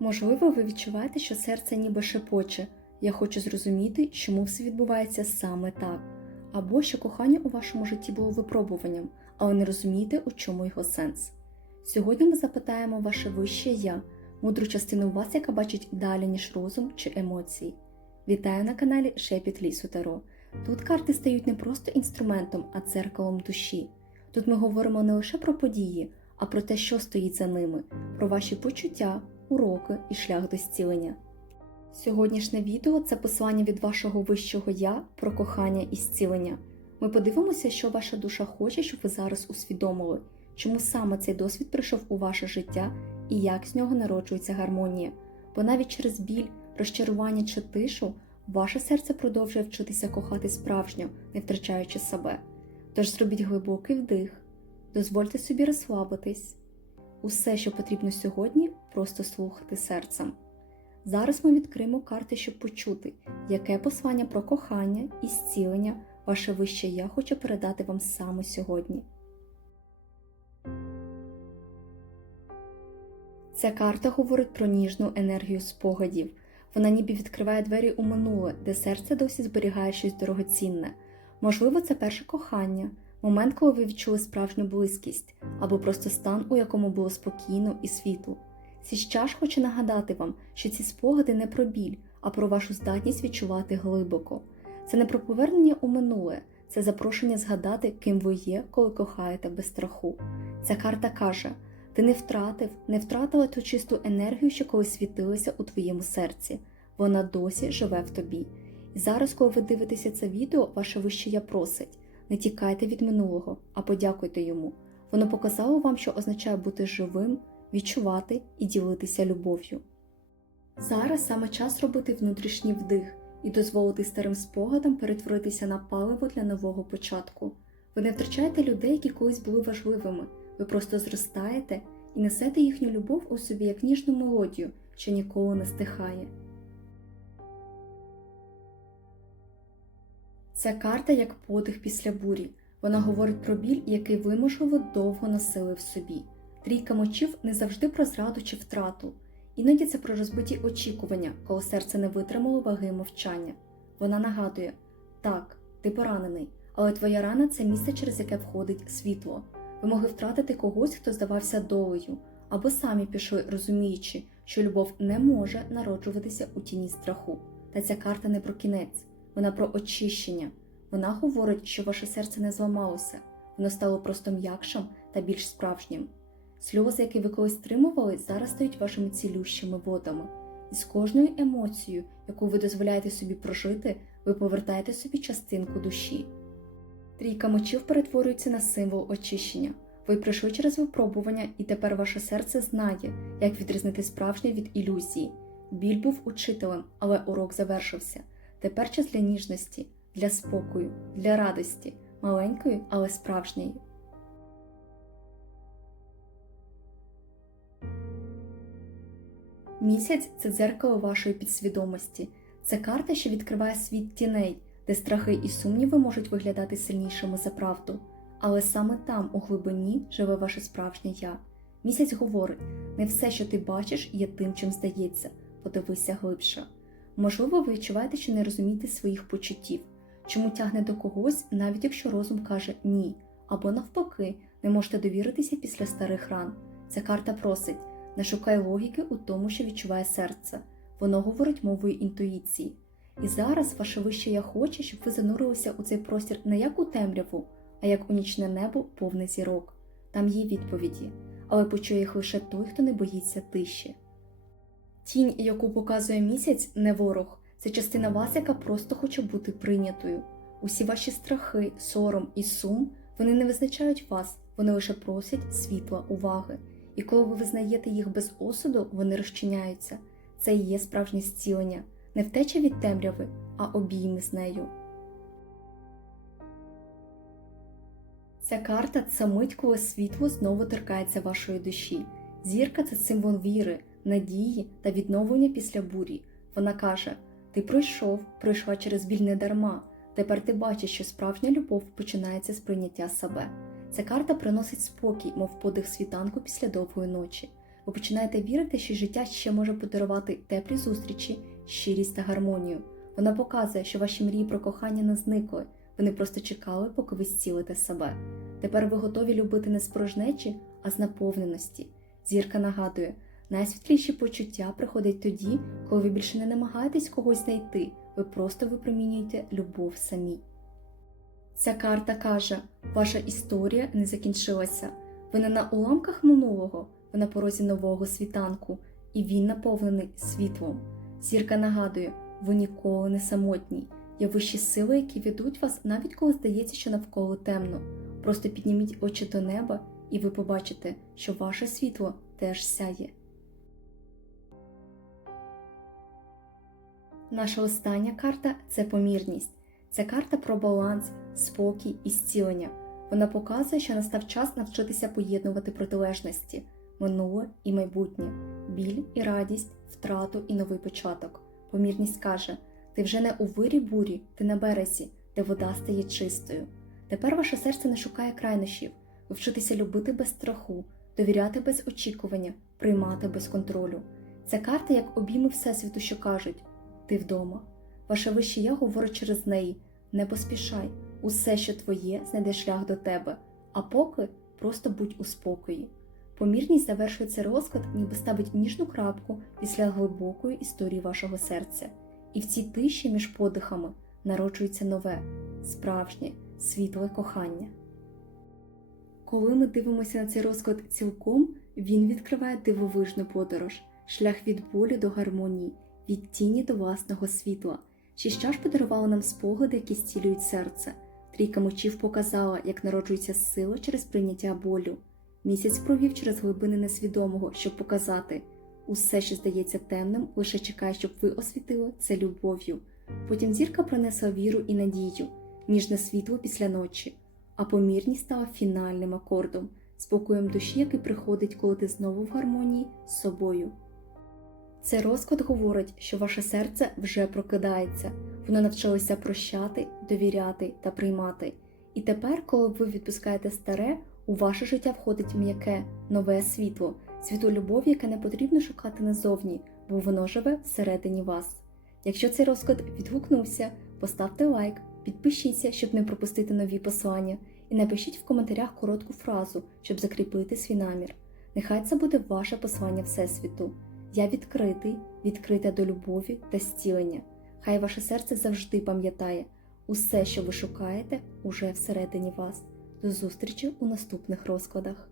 Можливо, ви відчуваєте, що серце ніби шепоче. Я хочу зрозуміти, чому все відбувається саме так. Або що кохання у вашому житті було випробуванням, але не розумієте, у чому його сенс. Сьогодні ми запитаємо ваше вище я, мудру частину вас, яка бачить далі, ніж розум чи емоції. Вітаю на каналі Шепіт Лісу Таро. Тут карти стають не просто інструментом, а дзеркалом душі. Тут ми говоримо не лише про події, а про те, що стоїть за ними, про ваші почуття, уроки і шлях до зцілення. Сьогоднішнє відео це послання від вашого вищого я про кохання і зцілення. Ми подивимося, що ваша душа хоче, щоб ви зараз усвідомили, чому саме цей досвід прийшов у ваше життя і як з нього народжується гармонія. Бо навіть через біль, розчарування чи тишу ваше серце продовжує вчитися кохати справжньо, не втрачаючи себе. Тож зробіть глибокий вдих, дозвольте собі розслабитись. Усе, що потрібно сьогодні, просто слухати серцем. Зараз ми відкриємо карти, щоб почути, яке послання про кохання і зцілення ваше вище я хоче передати вам саме сьогодні. Ця карта говорить про ніжну енергію спогадів. Вона ніби відкриває двері у минуле, де серце досі зберігає щось дорогоцінне. Можливо, це перше кохання, момент, коли ви відчули справжню близькість, або просто стан, у якому було спокійно і світло. Сіщаш хоче нагадати вам, що ці спогади не про біль, а про вашу здатність відчувати глибоко. Це не про повернення у минуле, це запрошення згадати, ким ви є, коли кохаєте без страху. Ця карта каже: ти не втратив, не втратила ту чисту енергію, що колись світилася у твоєму серці. Вона досі живе в тобі. І зараз, коли ви дивитеся це відео, ваше вище я просить: не тікайте від минулого, а подякуйте йому. Воно показало вам, що означає бути живим, відчувати і ділитися любов'ю. Зараз саме час робити внутрішній вдих і дозволити старим спогадам перетворитися на паливо для нового початку. Ви не втрачаєте людей, які колись були важливими, ви просто зростаєте і несете їхню любов у собі як ніжну мелодію, що ніколи не стихає. Ця карта як подих після бурі. Вона говорить про біль, який ви, можливо, довго носили в собі. Трійка мочів не завжди про зраду чи втрату. Іноді це про розбиті очікування, коли серце не витримало ваги мовчання. Вона нагадує: так, ти поранений, але твоя рана це місце, через яке входить світло. Ви могли втратити когось, хто здавався долею, або самі пішли, розуміючи, що любов не може народжуватися у тіні страху. Та ця карта не про кінець, вона про очищення. Вона говорить, що ваше серце не зламалося, воно стало просто м'якшим та більш справжнім. Сльози, які ви колись стримували, зараз стають вашими цілющими водами. І з кожною емоцією, яку ви дозволяєте собі прожити, ви повертаєте собі частинку душі. Трійка мечів перетворюється на символ очищення. Ви пройшли через випробування, і тепер ваше серце знає, як відрізнити справжнє від ілюзії. Біль був учителем, але урок завершився. Тепер час для ніжності, для спокою, для радості, маленької, але справжньої. Місяць це дзеркало вашої підсвідомості. Це карта, що відкриває світ тіней, де страхи і сумніви можуть виглядати сильнішими за правду. Але саме там, у глибині, живе ваше справжнє я. Місяць говорить: не все, що ти бачиш, є тим, чим здається, подивися глибше. Можливо, ви відчуваєте, що не розумієте своїх почуттів, чому тягне до когось, навіть якщо розум каже ні, або навпаки, не можете довіритися після старих ран. Ця карта просить. Не шукай логіки у тому, що відчуває серце. Воно говорить мовою інтуїції. І зараз ваше вище я хоче, щоб ви занурилися у цей простір не як у темряву, а як у нічне небо повне зірок. Там є відповіді, але почує їх лише той, хто не боїться тиші. Тінь, яку показує місяць, не ворог, це частина вас, яка просто хоче бути прийнятою. Усі ваші страхи, сором і сум вони не визначають вас, вони лише просять світла уваги. І коли ви визнаєте їх без осуду, вони розчиняються. Це і є справжнє зцілення, не втеча від темряви, а обійми з нею. Ця карта це мить, коли світло знову торкається вашої душі. Зірка це символ віри, надії та відновлення після бурі. Вона каже: Ти пройшов, пройшла через біль не дарма. Тепер ти бачиш, що справжня любов починається з прийняття себе. Ця карта приносить спокій, мов подих світанку після довгої ночі. Ви починаєте вірити, що життя ще може подарувати теплі зустрічі, щирість та гармонію. Вона показує, що ваші мрії про кохання не зникли. Вони просто чекали, поки ви зцілите себе. Тепер ви готові любити не з порожнечі, а з наповненості. Зірка нагадує, найсвітліші почуття приходять тоді, коли ви більше не намагаєтесь когось знайти, ви просто випромінюєте любов самі. Ця карта каже, ваша історія не закінчилася. Ви не на уламках минулого, ви на порозі нового світанку, і він наповнений світлом. Зірка нагадує, ви ніколи не самотній. Є вищі сили, які ведуть вас, навіть коли здається, що навколо темно. Просто підніміть очі до неба, і ви побачите, що ваше світло теж сяє. Наша остання карта це помірність. Це карта про баланс, спокій і зцілення. Вона показує, що настав час навчитися поєднувати протилежності минуле і майбутнє, біль і радість, втрату і новий початок. Помірність каже: ти вже не у вирі бурі, ти на березі, де вода стає чистою. Тепер ваше серце не шукає крайнощів, ви любити без страху, довіряти без очікування, приймати без контролю. Ця карта як обійми Всесвіту, що кажуть: ти вдома. Ваше вище я говорить через неї: не поспішай, усе, що твоє, знайде шлях до тебе, а поки просто будь у спокої. Помірність завершує цей розклад, ніби ставить ніжну крапку після глибокої історії вашого серця. І в цій тиші між подихами народжується нове, справжнє, світле кохання. Коли ми дивимося на цей розклад цілком, він відкриває дивовижну подорож, шлях від болю до гармонії, від тіні до власного світла. Шість ж подарувала нам спогади, які зцілюють серце. Трійка мечів показала, як народжується сила через прийняття болю. Місяць провів через глибини несвідомого, щоб показати усе, що здається темним, лише чекає, щоб ви освітили це любов'ю. Потім зірка принесла віру і надію, ніжне світло після ночі, а помірність стала фінальним акордом, спокоєм душі, який приходить, коли ти знову в гармонії з собою. Цей розклад говорить, що ваше серце вже прокидається, воно навчилося прощати, довіряти та приймати. І тепер, коли ви відпускаєте старе, у ваше життя входить м'яке, нове світло, світло любові, яке не потрібно шукати назовні, бо воно живе всередині вас. Якщо цей розклад відгукнувся, поставте лайк, підпишіться, щоб не пропустити нові послання, і напишіть в коментарях коротку фразу, щоб закріпити свій намір. Нехай це буде ваше послання Всесвіту. Я відкритий, відкрита до любові та зцілення. Хай ваше серце завжди пам'ятає, усе, що ви шукаєте, уже всередині вас. До зустрічі у наступних розкладах.